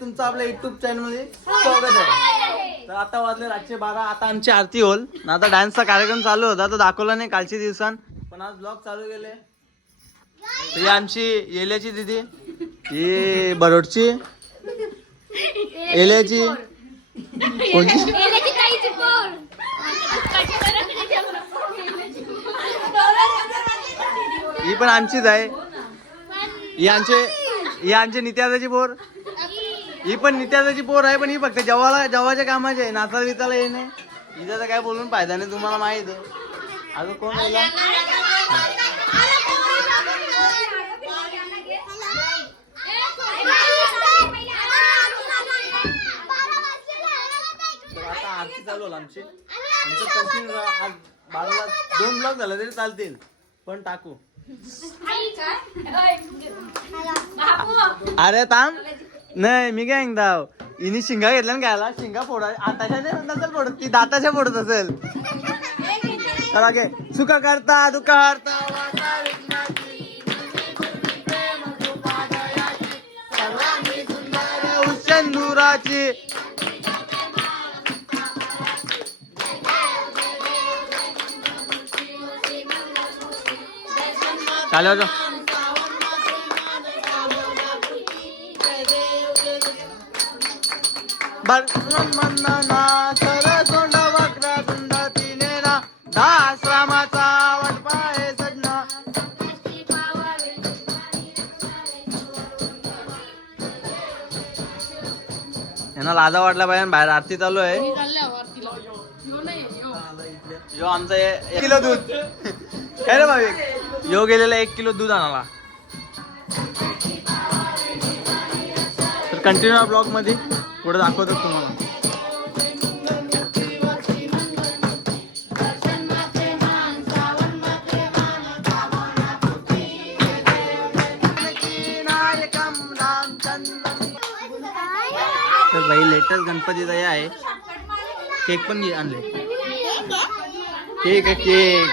तुमचं आपल्या युट्यूब चॅनलमध्ये स्वागत आहे. तर आता वाजले रातचे बारा आता आमची आरती होल आता डान्सचा कार्यक्रम चालू होता तो दाखवला नाही कालची दिवसांत. पण आज ब्लॉग चालू केले. तर ही आमची येल्याची दिदी. ही बरोडची. येल्याची. कोणती ही पण आमचीच आहे. ही आमचे ही आमची नित्यादाची पोर. ही पण नित्यादाची पोर आहे पण ही फक्त जवाला जवाच्या कामाची आहे. नाचा विचाला ये नाही. हिचा तर काय बोलून फायदा नाही तुम्हाला माहीत अजून कोण राहिला तर आता आरती चालू होईल आमची. आमचं कंटिन्यू आज बाराला दोन ब्लॉक झाले तरी चालतील. पण टाकू. अरे थांब. नाही मी काय दाव हिने शिंगा घेतला ना घ्यायला. शिंगा फोडा आताच्या नाही नसेल फोडत. ती दाताच्या फोडत असेल. चला घे. सुख करता दुःख हरता वाटा चालू. सरसोंड वक्र तिने ना सजना. यांना लाजा वाटला पाहिजे बाहेर आरती चालू आहे. यो आमचा एक किलो दूध. काय रे भाविक यो गेलेला एक किलो दूध आणाला तर कंटिन्यू ब्लॉगमध्ये पुढे दाखवतो तुम्हाला. तर भाई लेटेस्ट गणपती दया आहे. केक पण आणले. केक आहे केक.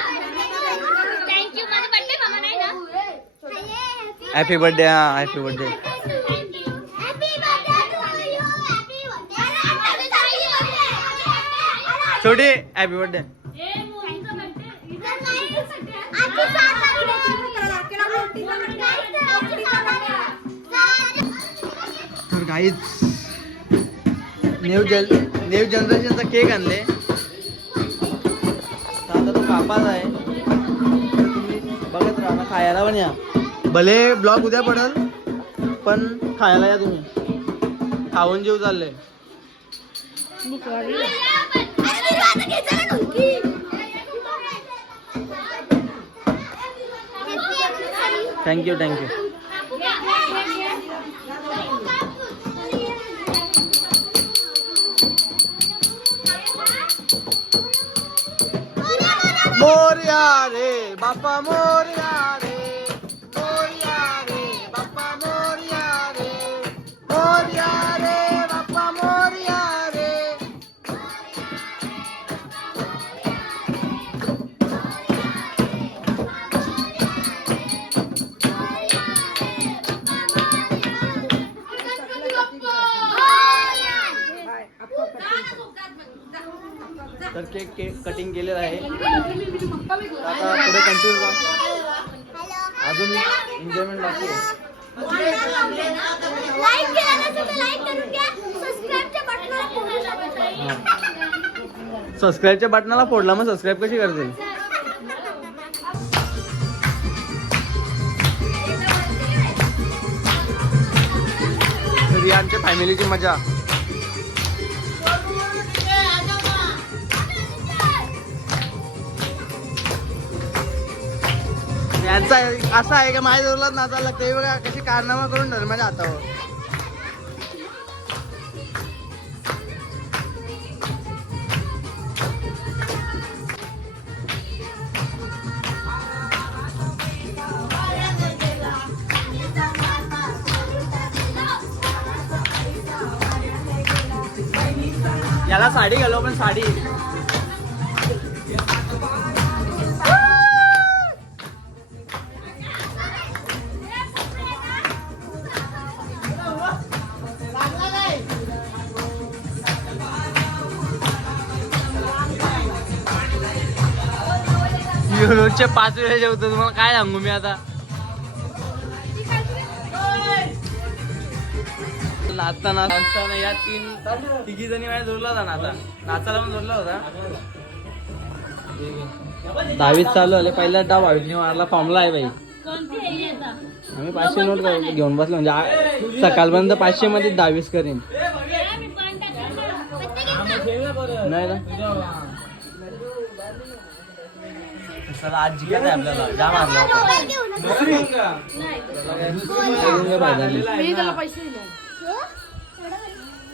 हॅपी बर्थडे हा हॅपी बर्थडे छोटी हॅपी बर्थडे तर काहीच न्यू जन न्यू जनरेशनचा केक आणले. आता तो कापाच आहे. बघत राहा खायला पण या. भले ब्लॉग उद्या पडल पण खायला या तुम्ही. खाऊन जेव चाललंय थँक्यू थँक्यू मोर्या रे बाप्पा मोर्या रे मोर्या तर केक केक कटिंग केलेलं आहे. आता पुढे कंटिन्यू करा. अजून एन्जॉयमेंट बाकी आहे. सबस्क्राईबच्या बटनाला फोडला मग सबस्क्राईब कशी करतील आमच्या फॅमिलीची मजा. यांचा असं आहे का माझ्या जोरात नाचायला लागतं हे बघा कशी कारनामा करून ठेवलं माझ्या हातावर. याला साडी घालो पण साडी. रोजचे पाच वेळा जेवतो तुम्हाला काय सांगू मी आता? नाचताना नाचताना या तीन तिघी जणी माझ्या जोडला होता नाचा. नाचायला पण जोडला होता. दहावीत चालू आले पहिला डाव भावीतने मारला. फॉर्मला आहे बाई. आम्ही पाचशे नोट घेऊन- बसलो. म्हणजे सकाळपर्यंत पाचशे मध्ये दहावीस करीन. नाही ना? चला आज जिंकत आहे आपल्याला. जाम आणला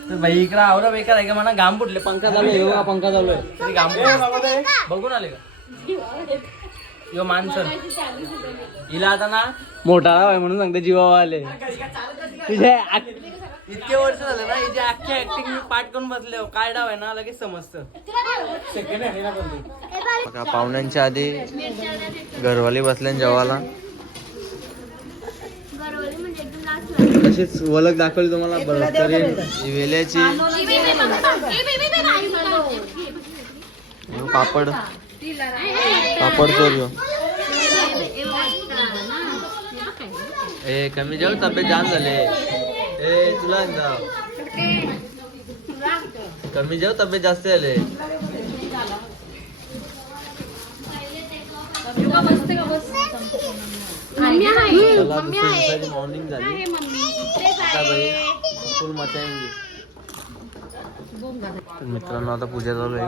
भाई इकडे आवडा बेकार आहे का म्हणा घाम फुटले. पंखा चालू आहे. बघा पंखा चालू आहे. घाम फुटले. बघून आले का? यो माणसं हिला आता ना मोठा आहे म्हणून सांगते जीवा आले. तुझे आक- इतके वर्ष झाले ना हिची अख्खी ऍक्टिंग मी पाठ करून बसले हो. काय डाव आहे ना लगेच समजतं. बघा पाहुण्यांच्या आधी घरवाली बसल्या जेवायला. तशीच वलक दाखवली तुम्हाला बरोबर वेल्याची पापड. पापड चोरियो ए कमी जाऊ तब्येत जाम झाले. ए तुला कमी जाऊ तब्येत जास्त झाले. मॉर्निंग झाली. फुल मजा येईल. तर मित्रांनो आता पूजा चालू आहे.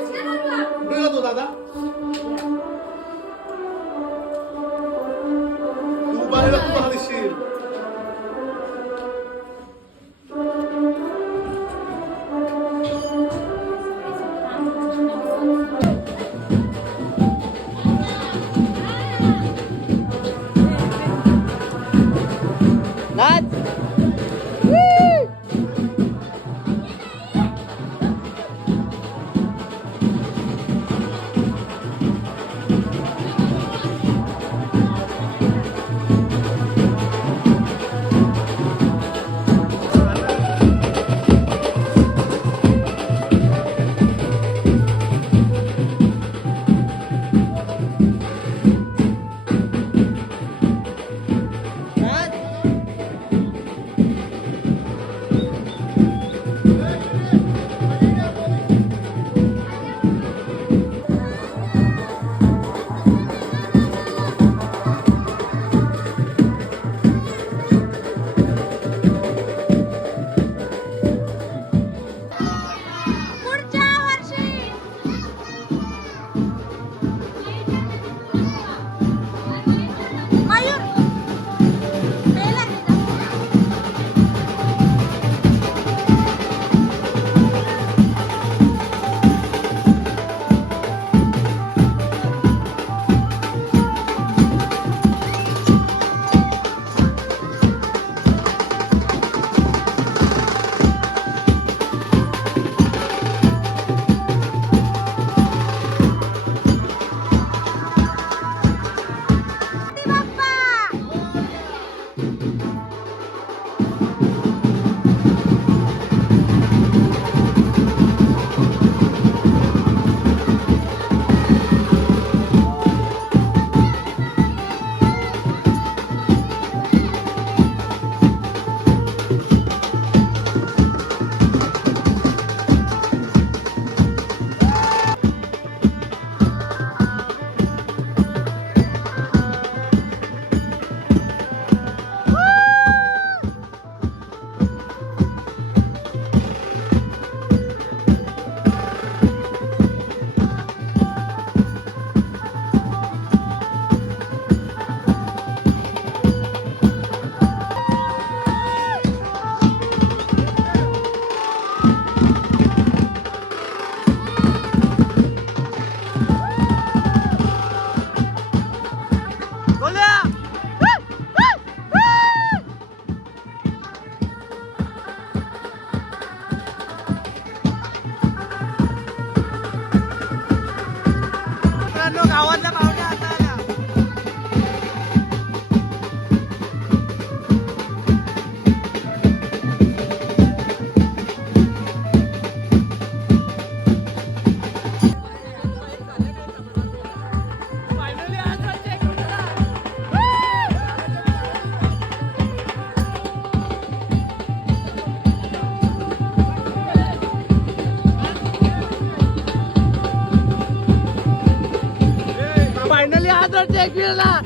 चले. नंबरच्या एकविराला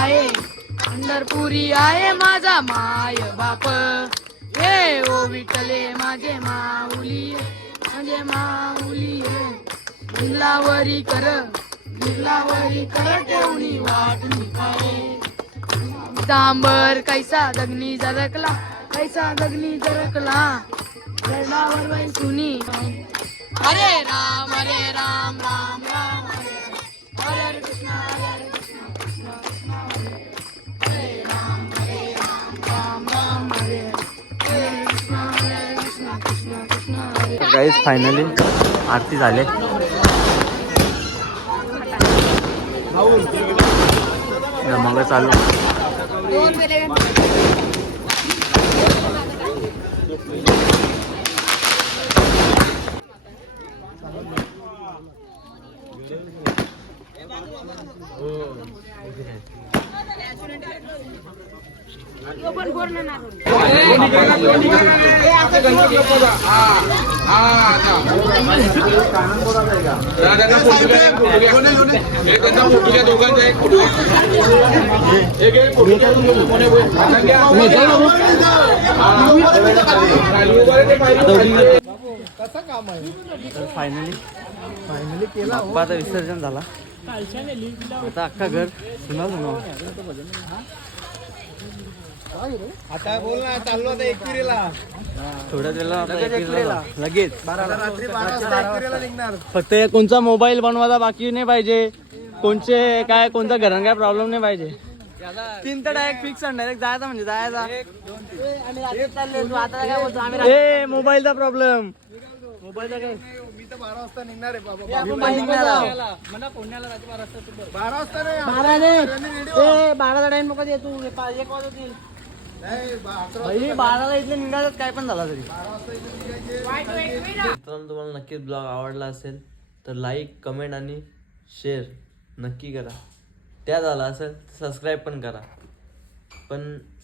आहे. पंढरपुरी आहे माझा माय बाप. हे ओ विठले माझे माऊली माझे माऊली लिलावरी कर लिलावरी कर ठेवणी वाट निघाले डांबर कैसा दगनी जरकला कैसा दगनी जरकला. जरणावर सुनी हरे राम हरे राम. गाईज फायनली आरती झाले. मग चालू. तर फायनली फायनली केला. बाप्पाचं विसर्जन झाला. आता अख्खा घर सुना सुना आता बोल ना चाललो आता एकविरीला. थोड्या वेळेला एकविरीला. लगेच. रात्री बारा वाजता एकविरीला निघणार. फक्त कोणचा मोबाईल बनवायचा बाकी नाही पाहिजे. कोणचे काय कोणता घरात काय प्रॉब्लेम नाही पाहिजे. तीन तर डायरेक्ट फिक्स डायरेक्ट जायचा म्हणजे जायचा. ए मोबाईलचा प्रॉब्लेम मोबाईलचा काय? मी तर बारा वाजता निघणार आहे बाबा. निघणार आहोत. बारा वाजता नाही बारा ने बाराचा टाइम नको तू. एक नाही, अकरा भाई बाराला इथले निघायचं काय पण झाला तरी. मित्रांनो तुम्हाला नक्कीच ब्लॉग आवडला असेल तर लाईक कमेंट आणि शेअर नक्की करा. त्या झाला असेल सबस्क्राईब पण करा. पण